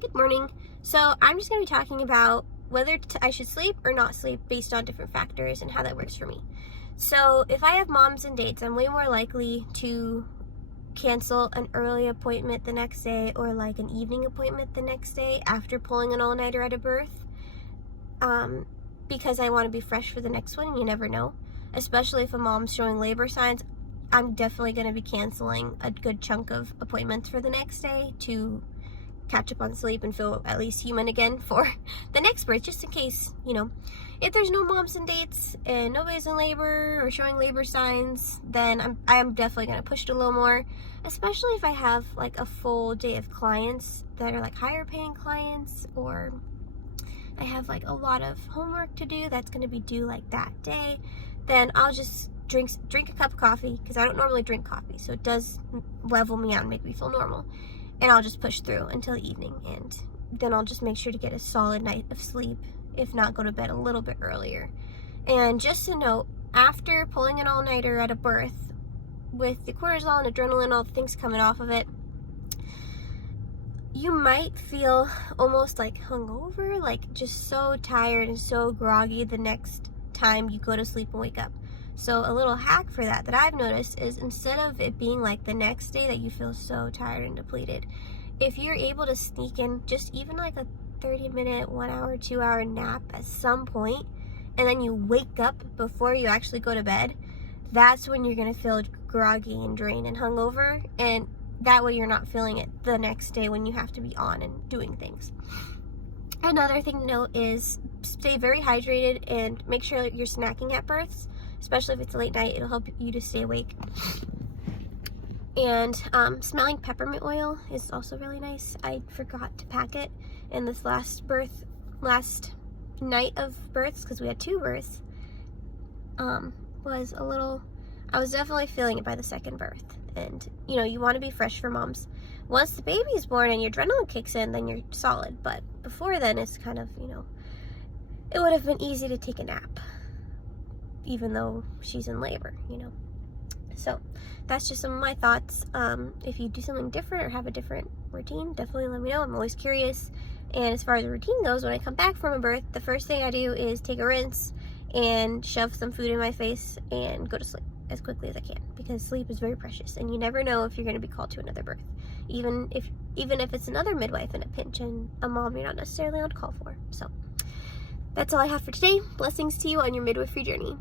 Good morning. So I'm just going to be talking about whether I should sleep or not sleep based on different factors and how that works for me. So if I have moms and dates, I'm way more likely to cancel an early appointment the next day or like an evening appointment the next day after pulling an all-nighter at a birth, because I want to be fresh for the next one, and you never know. Especially if a mom's showing labor signs, I'm definitely going to be canceling a good chunk of appointments for the next day to catch up on sleep and feel at least human again for the next birth, just in case, if there's no moms and dates and nobody's in labor or showing labor signs, then I'm definitely going to push it a little more, especially if I have like a full day of clients that are like higher paying clients, or I have like a lot of homework to do that's going to be due like that day. Then I'll just drink a cup of coffee, because I don't normally drink coffee, so it does level me out and make me feel normal. And I'll just push through until evening, and then I'll just make sure to get a solid night of sleep, if not go to bed a little bit earlier. And just a note, after pulling an all-nighter at a birth, with the cortisol and adrenaline, all the things coming off of it, you might feel almost like hungover, like just so tired and so groggy the next time you go to sleep and wake up. So a little hack for that I've noticed is, instead of it being like the next day that you feel so tired and depleted, if you're able to sneak in just even like a 30-minute, 1 hour, 2 hour nap at some point, and then you wake up before you actually go to bed, that's when you're going to feel groggy and drained and hungover, and that way you're not feeling it the next day when you have to be on and doing things. Another thing to note is stay very hydrated and make sure that you're snacking at births. Especially if it's a late night, it'll help you to stay awake. And smelling peppermint oil is also really nice. I forgot to pack it in this last night of births, because we had 2 births. I was definitely feeling it by the second birth. And, you want to be fresh for moms. Once the baby's born and your adrenaline kicks in, then you're solid. But before then, it's kind of, it would have been easy to take a nap, even though she's in labor, So that's just some of my thoughts. If you do something different or have a different routine, definitely let me know. I'm always curious. And as far as the routine goes, when I come back from a birth, the first thing I do is take a rinse and shove some food in my face and go to sleep as quickly as I can, because sleep is very precious, and you never know if you're going to be called to another birth, even if it's another midwife in a pinch and a mom you're not necessarily on call for. So that's all I have for today. Blessings to you on your midwifery journey.